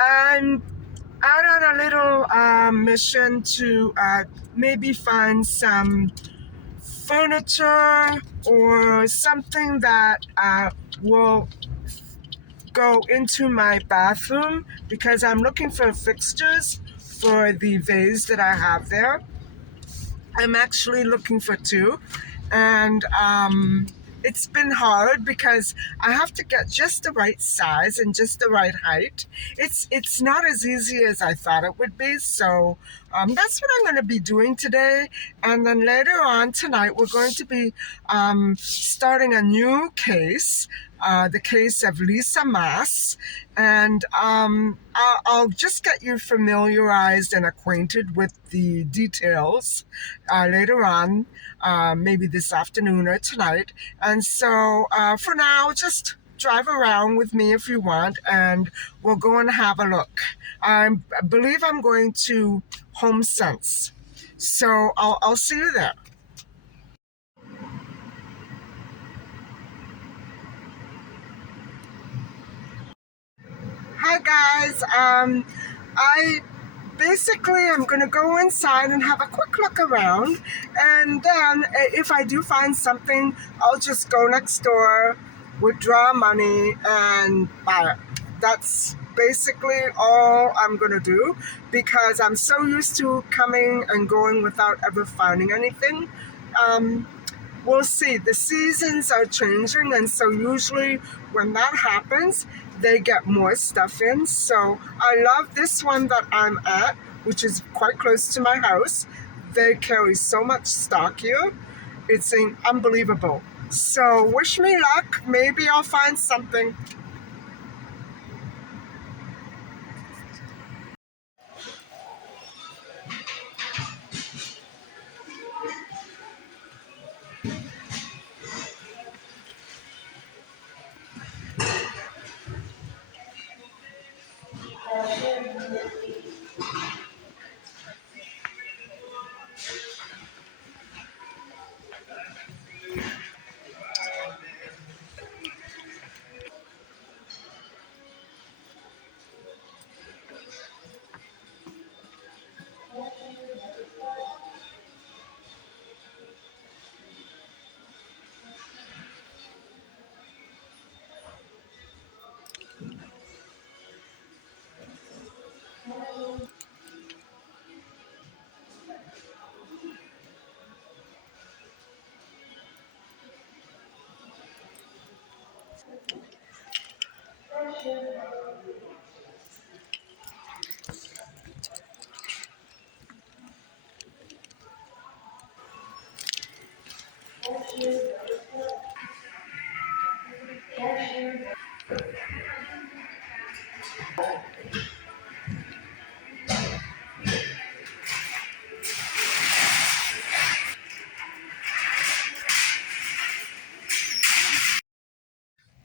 I'm out on a little mission to maybe find some furniture or something that will go into my bathroom because I'm looking for fixtures for the vase that I have there. I'm actually looking for two, and it's been hard because I have to get just the right size and just the right height. It's not as easy as I thought it would be, so that's what I'm going to be doing today. And then later on tonight, we're going to be starting a new case, the case of lisamaas, and I'll just get you familiarized and acquainted with the details later on, maybe this afternoon or tonight. And so for now, just drive around with me if you want, and we'll go and have a look. I believe I'm going to Home Sense. So I'll see you there. Hi guys. I basically I'm gonna go inside and have a quick look around, and then if I do find something, I'll just go next door, withdraw money, and buy it. That's basically all I'm gonna do because I'm so used to coming and going without ever finding anything. Um, We'll see. The seasons are changing, and so usually when that happens, they get more stuff in. So I love this one that I'm at, which is quite close to my house. They carry so much stock here. It's unbelievable. So wish me luck. Maybe I'll find something.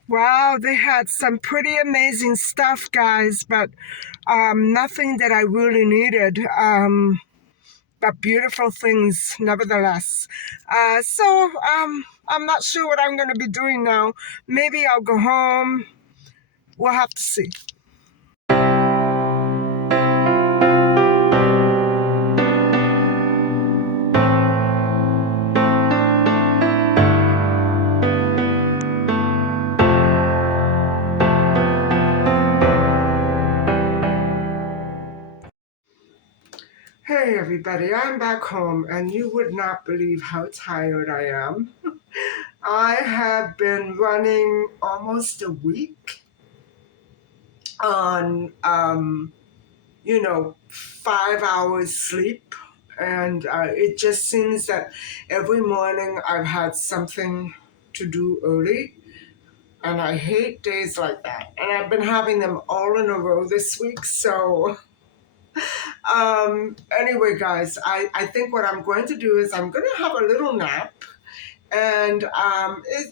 Wow, they had some pretty amazing stuff, guys, but nothing that I really needed. But beautiful things nevertheless. I'm not sure what I'm going to be doing now. Maybe I'll go home. We'll have to see. Hey everybody, I'm back home, and you would not believe how tired I am. I have been running almost a week on, 5 hours sleep. And it just seems that every morning I've had something to do early. And I hate days like that. And I've been having them all in a row this week. So anyway, guys, I think what I'm going to do is I'm going to have a little nap. And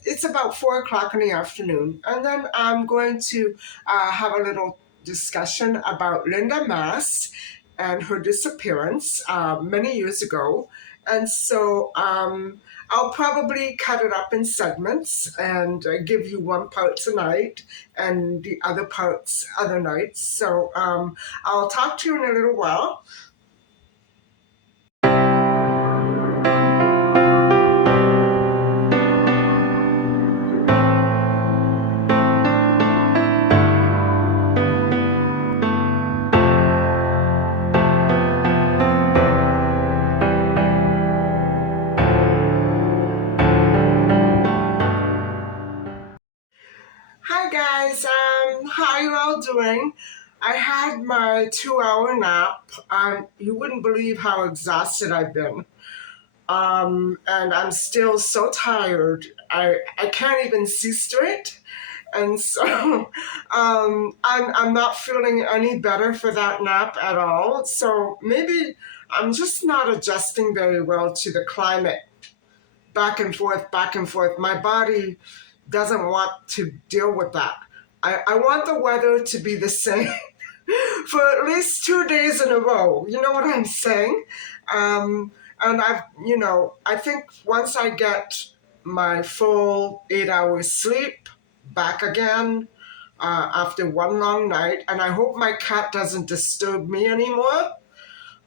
it's about 4 o'clock in the afternoon. And then I'm going to have a little discussion about Linda Mass and her disappearance many years ago. And so I'll probably cut it up in segments and give you one part tonight and the other parts other nights. So I'll talk to you in a little while. Hi guys, how you all doing? I had my 2 hour nap. You wouldn't believe how exhausted I've been. And I'm still so tired. I can't even see straight. And so I'm not feeling any better for that nap at all. So maybe I'm just not adjusting very well to the climate. Back and forth, back and forth. My body doesn't want to deal with that. I want the weather to be the same for at least 2 days in a row. You know what I'm saying? And I think once I get my full 8 hours sleep back again after one long night, and I hope my cat doesn't disturb me anymore.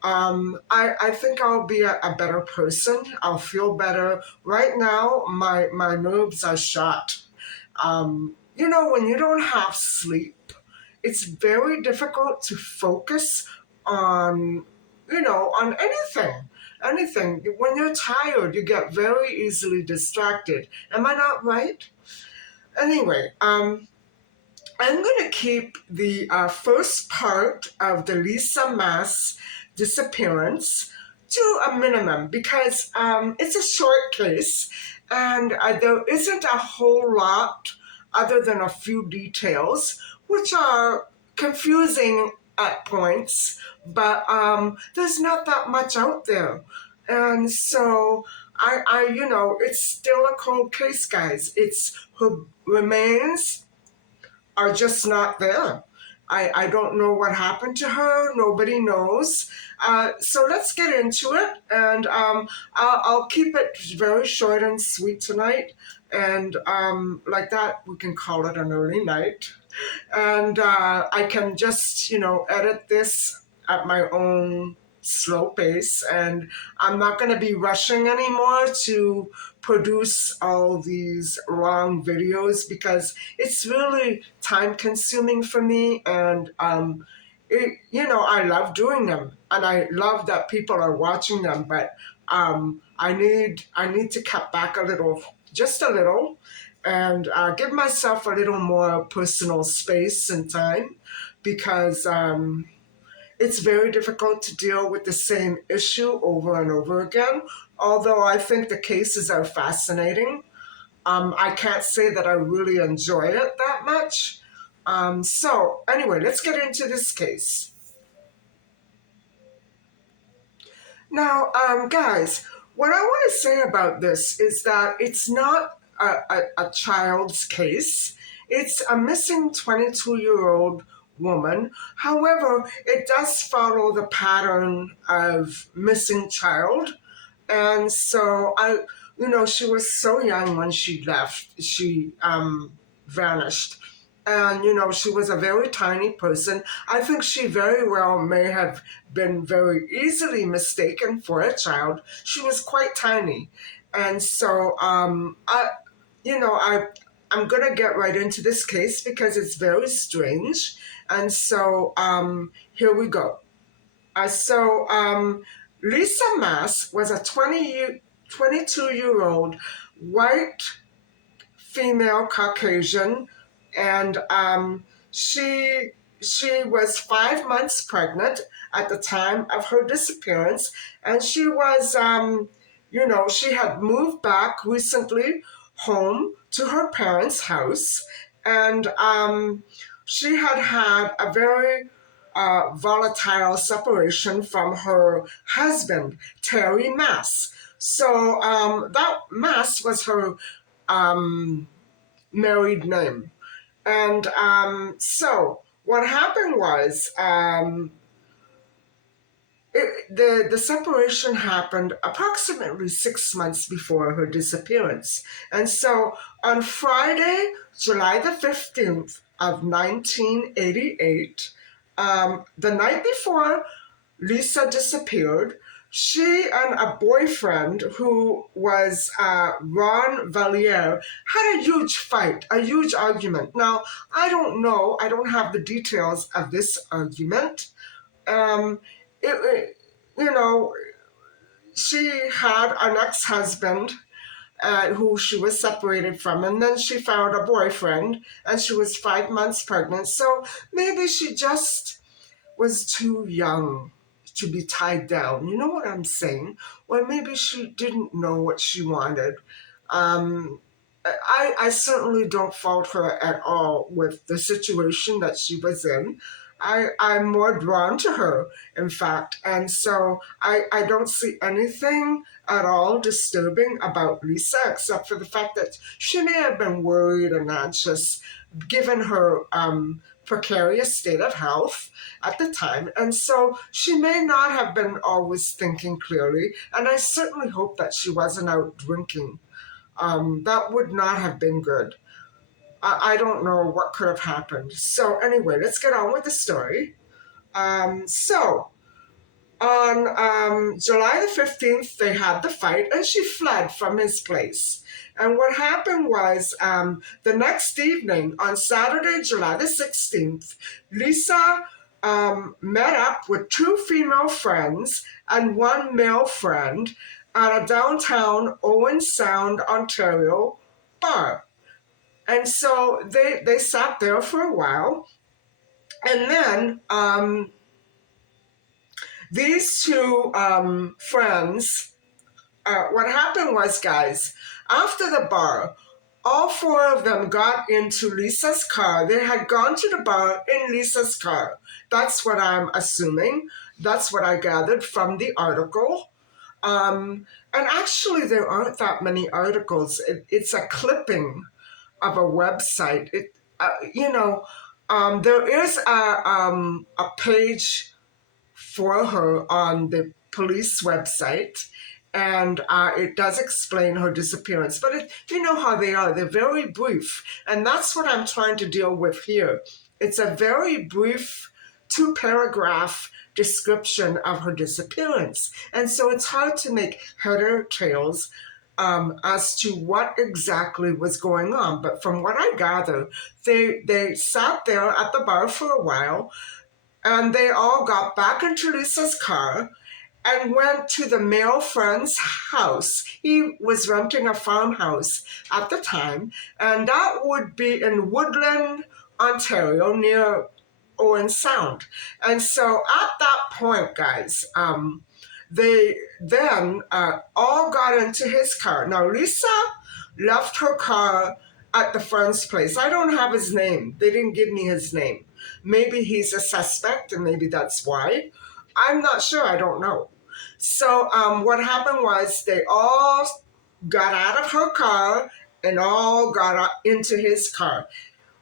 I think I'll be a better person. I'll feel better. Right now, my nerves are shot. When you don't have sleep, it's very difficult to focus on, on anything. Anything. When you're tired, you get very easily distracted. Am I not right? Anyway, I'm going to keep the first part of the lisamaas disappearance to a minimum because it's a short case and there isn't a whole lot other than a few details, which are confusing at points, but there's not that much out there. And so it's still a cold case, guys. It's who remains are just not there. I don't know what happened to her. Nobody knows. So let's get into it. And I'll keep it very short and sweet tonight. And like that, we can call it an early night. And I can just, edit this at my own slow pace. And I'm not going to be rushing anymore to produce all these long videos because it's really time consuming for me. And I love doing them and I love that people are watching them, but I need to cut back a little, just a little, and give myself a little more personal space and time because it's very difficult to deal with the same issue over and over again. Although I think the cases are fascinating, I can't say that I really enjoy it that much. So, anyway, let's get into this case. Now, guys, what I want to say about this is that it's not a child's case. It's a missing 22-year-old woman. However, it does follow the pattern of missing child. And so she was so young when she left. She vanished. And, she was a very tiny person. I think she very well may have been very easily mistaken for a child. She was quite tiny. And so, I'm going to get right into this case because it's very strange. And so, here we go. Lisamaas was a 22-year-old white female Caucasian, and she was 5 months pregnant at the time of her disappearance, and she was she had moved back recently home to her parents' house, and she had had a very volatile separation from her husband, Terry Mass. So that Mass was her married name. And so what happened was the separation happened approximately 6 months before her disappearance. And so on Friday, July the 15th of 1988, the night before Lisa disappeared, she and a boyfriend who was Ron Valier had a huge fight, a huge argument. Now, I don't know, I don't have the details of this argument. Um, you know, she had an ex-husband who she was separated from, and then she found a boyfriend, and she was 5 months pregnant. So maybe she just was too young to be tied down. You know what I'm saying? Or maybe she didn't know what she wanted. Um, I certainly don't fault her at all with the situation that she was in. I'm more drawn to her, in fact. And so I don't see anything at all disturbing about Lisa, except for the fact that she may have been worried and anxious given her precarious state of health at the time. And so she may not have been always thinking clearly. And I certainly hope that she wasn't out drinking. That would not have been good. I don't know what could have happened. So anyway, let's get on with the story. So on July the 15th, they had the fight and she fled from his place. And what happened was the next evening, on Saturday, July the 16th, Lisa met up with two female friends and one male friend at a downtown Owen Sound, Ontario bar. And so they sat there for a while. And then these two friends, what happened was, guys, after the bar, all four of them got into Lisa's car. They had gone to the bar in Lisa's car. That's what I'm assuming. That's what I gathered from the article. And actually, there aren't that many articles. It's a clipping of a website. There is a page for her on the police website, and it does explain her disappearance. But you know how they are, they're very brief. And that's what I'm trying to deal with here. It's a very brief 2-paragraph description of her disappearance. And so it's hard to make head or tails as to what exactly was going on. But from what I gather, they sat there at the bar for a while, and they all got back into Lisa's car and went to the male friend's house. He was renting a farmhouse at the time, and that would be in Woodland, Ontario, near Owen Sound. And so at that point, guys, they then all got into his car. Now, Lisa left her car at the friend's place. I don't have his name. They didn't give me his name. Maybe he's a suspect, and maybe that's why. I'm not sure. I don't know. So what happened was they all got out of her car and all got into his car.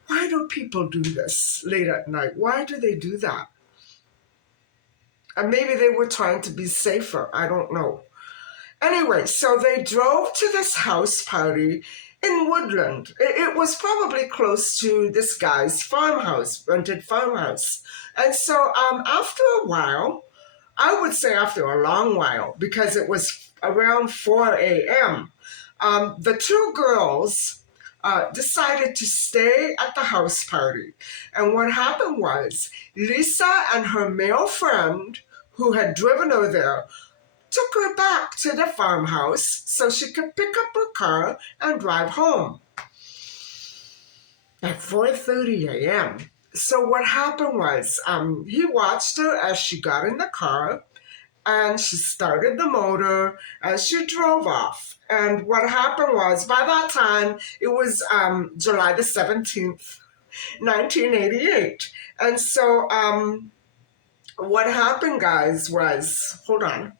Why do people do this late at night? Why do they do that? And maybe they were trying to be safer. I don't know. Anyway, so they drove to this house party in Woodland. It was probably close to this guy's farmhouse, rented farmhouse. And so after a while, I would say after a long while, because it was around 4 a.m., the two girls decided to stay at the house party. And what happened was Lisa and her male friend, who had driven her there, took her back to the farmhouse so she could pick up her car and drive home at 4:30 a.m. So what happened was he watched her as she got in the car, and she started the motor and she drove off. And what happened was, by that time, it was July the 17th, 1988. And so what happened, guys, was, hold on.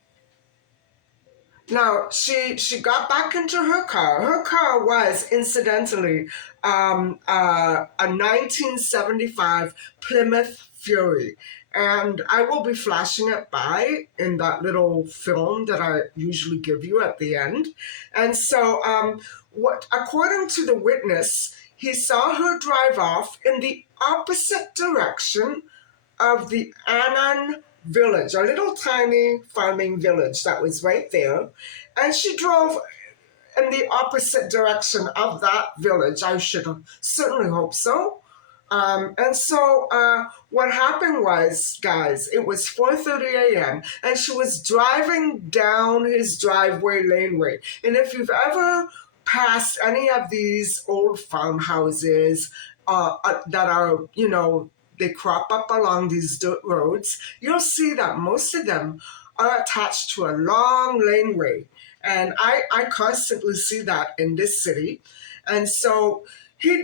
Now, she got back into her car. Her car was, incidentally, a 1975 Plymouth Fury. and I will be flashing it by in that little film that I usually give you at the end. And so, what according to the witness, he saw her drive off in the opposite direction of the Annan village, a little tiny farming village that was right there. And she drove in the opposite direction of that village. I should certainly hope so. And so what happened was, guys, it was 4:30 a.m. and she was driving down his driveway laneway. And if you've ever passed any of these old farmhouses that are, they crop up along these dirt roads, you'll see that most of them are attached to a long laneway. And I constantly see that in this city. And so he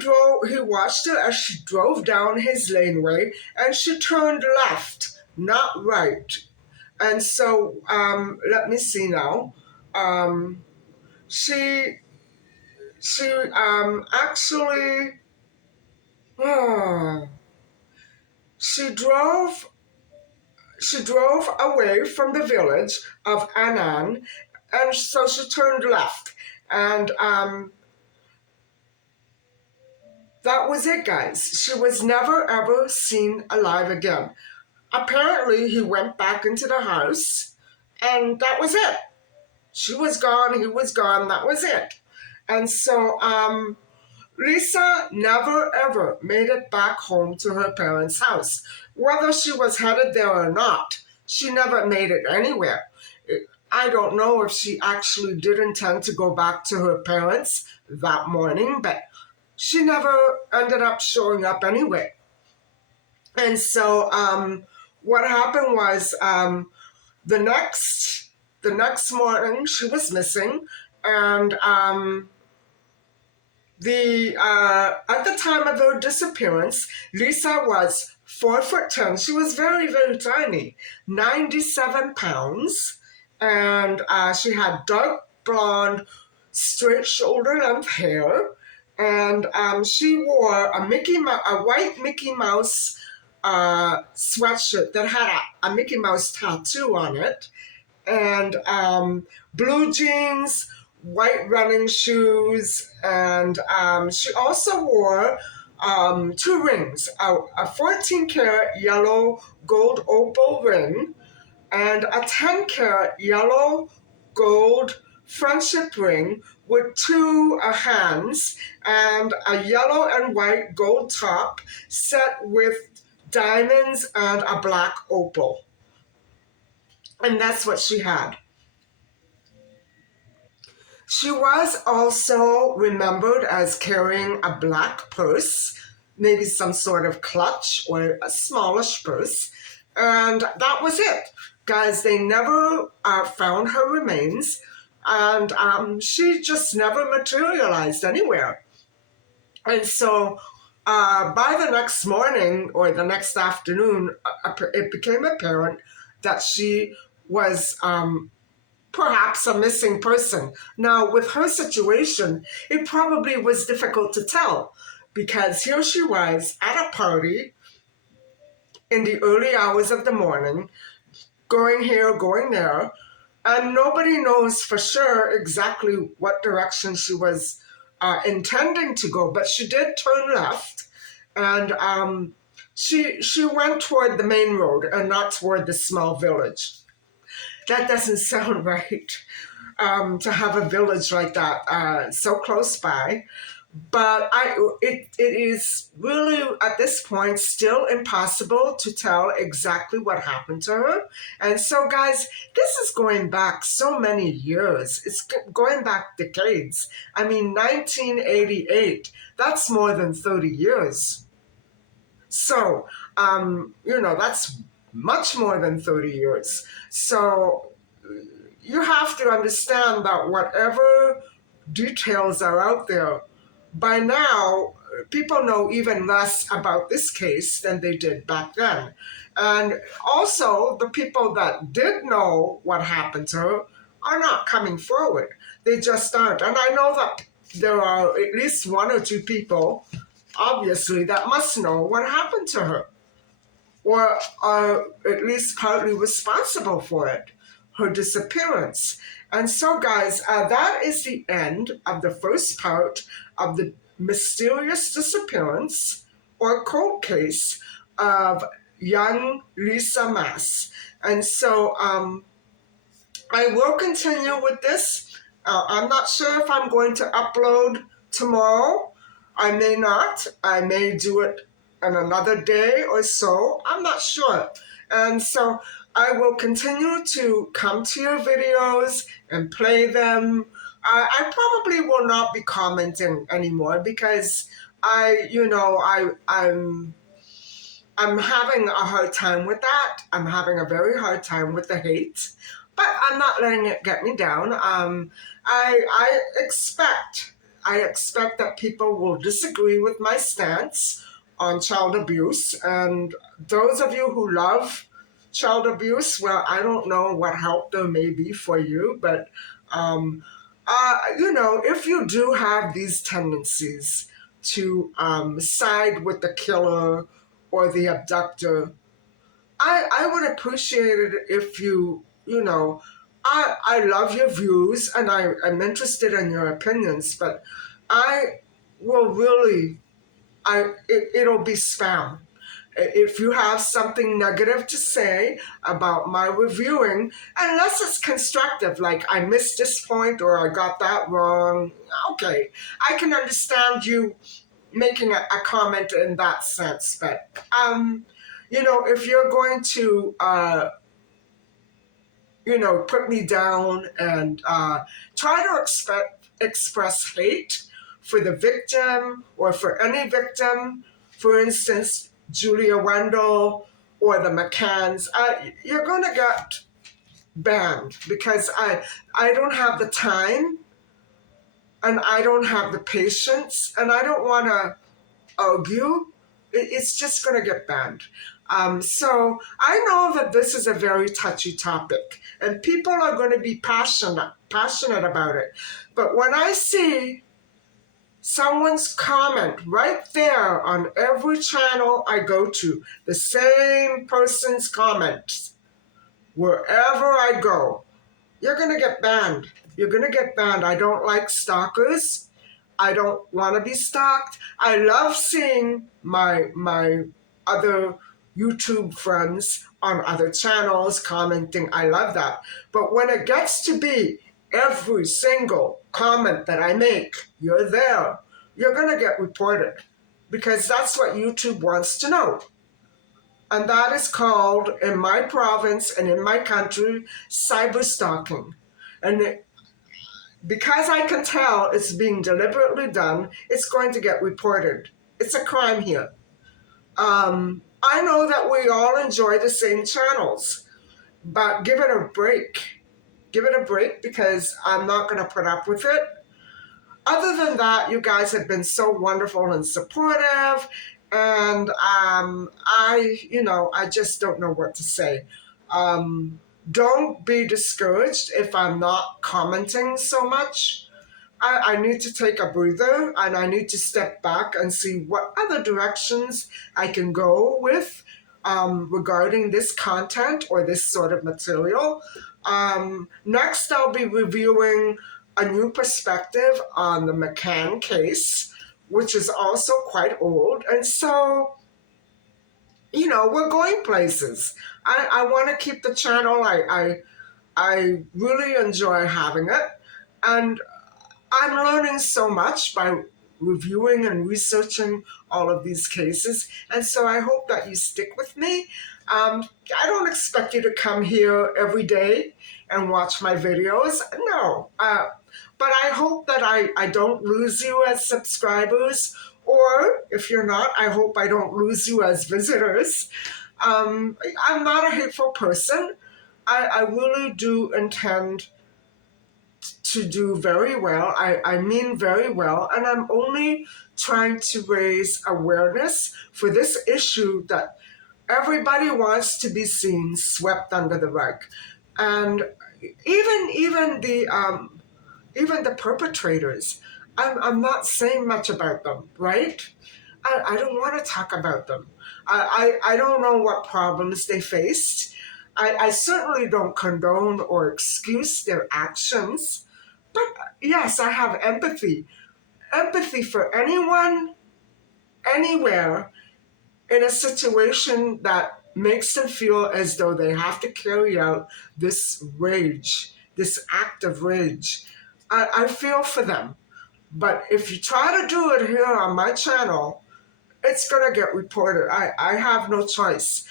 watched her as she drove down his laneway, and she turned left, not right. And so, let me see now. She actually, oh, she drove away from the village of Annan, and so she turned left. And that was it, guys. She was never ever seen alive again. Apparently, he went back into the house, and that was it. She was gone, he was gone, that was it. And so, Lisa never ever made it back home to her parents' house. Whether she was headed there or not, she never made it anywhere. I don't know if she actually did intend to go back to her parents that morning, but she never ended up showing up anyway. And so, what happened was, the next morning she was missing, and at the time of her disappearance, Lisa was 4'10". She was very, very tiny, 97 pounds, and she had dark blonde, straight shoulder length hair, and she wore a white Mickey Mouse sweatshirt that had a Mickey Mouse tattoo on it, and blue jeans, white running shoes, and she also wore 2 rings, a 14-karat yellow gold opal ring and a 10-karat yellow gold friendship ring with 2 hands, and a yellow and white gold top set with diamonds and a black opal. And that's what she had. She was also remembered as carrying a black purse, maybe some sort of clutch or a smallish purse. And that was it. Guys, they never found her remains, and she just never materialized anywhere. And so by the next morning or the next afternoon, it became apparent that she was perhaps a missing person. Now, with her situation, it probably was difficult to tell, because here she was at a party in the early hours of the morning, going here, going there, and nobody knows for sure exactly what direction she was intending to go, but she did turn left, and she went toward the main road and not toward the small village. That doesn't sound right, to have a village like that so close by. But it is really, at this point, still impossible to tell exactly what happened to her. And so, guys, this is going back so many years. It's going back decades. I mean, 1988, that's more than 30 years. So, that's much more than 30 years. So you have to understand that whatever details are out there, by now, people know even less about this case than they did back then. And also, the people that did know what happened to her are not coming forward. They just aren't. And I know that there are at least 1 or 2 people, obviously, that must know what happened to her. or are at least partly responsible for it, her disappearance. And so, guys, that is the end of the first part of the mysterious disappearance or cold case of young lisamaas. And so, I will continue with this. I'm not sure if I'm going to upload tomorrow. I may not. I may do it on another day or so. I'm not sure. And so I will continue to come to your videos and play them. I probably will not be commenting anymore because I'm having a hard time with that. I'm having a very hard time with the hate, but I'm not letting it get me down. I expect that people will disagree with my stance on child abuse, and those of you who love child abuse, well, I don't know what help there may be for you, but if you do have these tendencies to side with the killer or the abductor, I would appreciate it if I love your views and I'm interested in your opinions, but I will really, it'll be spam. If you have something negative to say about my reviewing, unless it's constructive, like I missed this point or I got that wrong, okay, I can understand you making a comment in that sense. But if you're going to put me down and try to express hate for the victim or for any victim, for instance, Julia Wendell or the McCanns, you're going to get banned because I don't have the time and I don't have the patience and I don't want to argue. It's just going to get banned. So I know that this is a very touchy topic and people are going to be passionate about it. But when I see someone's comment right there on every channel I go to, the same person's comments, wherever I go, you're going to get banned. You're going to get banned. I don't like stalkers. I don't want to be stalked. I love seeing my other YouTube friends on other channels commenting. I love that. But when it gets to be every single comment that I make, you're there, you're going to get reported because that's what YouTube wants to know. And that is called, in my province and in my country, cyber stalking. And because I can tell it's being deliberately done, it's going to get reported. It's a crime here. I know that we all enjoy the same channels, but give it a break. Give it a break because I'm not going to put up with it. Other than that, you guys have been so wonderful and supportive, and I just don't know what to say. Don't be discouraged if I'm not commenting so much. I need to take a breather and I need to step back and see what other directions I can go with regarding this content or this sort of material. Next, I'll be reviewing a new perspective on the McCann case, which is also quite old. And so, we're going places. I want to keep the channel. I really enjoy having it. And I'm learning so much by reviewing and researching all of these cases. And so I hope that you stick with me. I don't expect you to come here every day and watch my videos. No. But I hope that I don't lose you as subscribers. Or if you're not, I hope I don't lose you as visitors. I'm not a hateful person. I really do intend to do very well. I mean very well, and I'm only trying to raise awareness for this issue that everybody wants to be seen swept under the rug. And even the perpetrators, I'm not saying much about them, right? I don't want to talk about them. I don't know what problems they faced. I certainly don't condone or excuse their actions. But yes, I have empathy. Empathy for anyone, anywhere, in a situation that makes them feel as though they have to carry out this rage, this act of rage. I feel for them. But if you try to do it here on my channel, it's gonna get reported. I have no choice.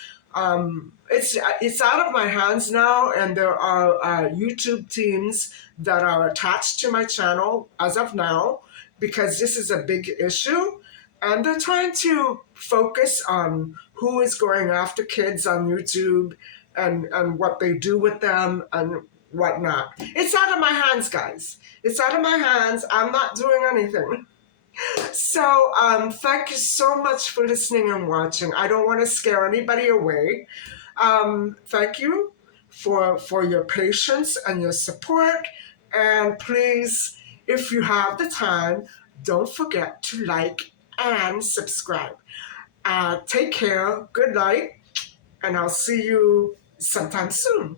It's out of my hands now, and there are YouTube teams that are attached to my channel as of now because this is a big issue, and they're trying to focus on who is going after kids on YouTube and what they do with them and whatnot. It's out of my hands, guys. It's out of my hands. I'm not doing anything. So, thank you so much for listening and watching. I don't want to scare anybody away. Thank you for your patience and your support. And please, if you have the time, don't forget to like and subscribe. Take care. Good night. And I'll see you sometime soon.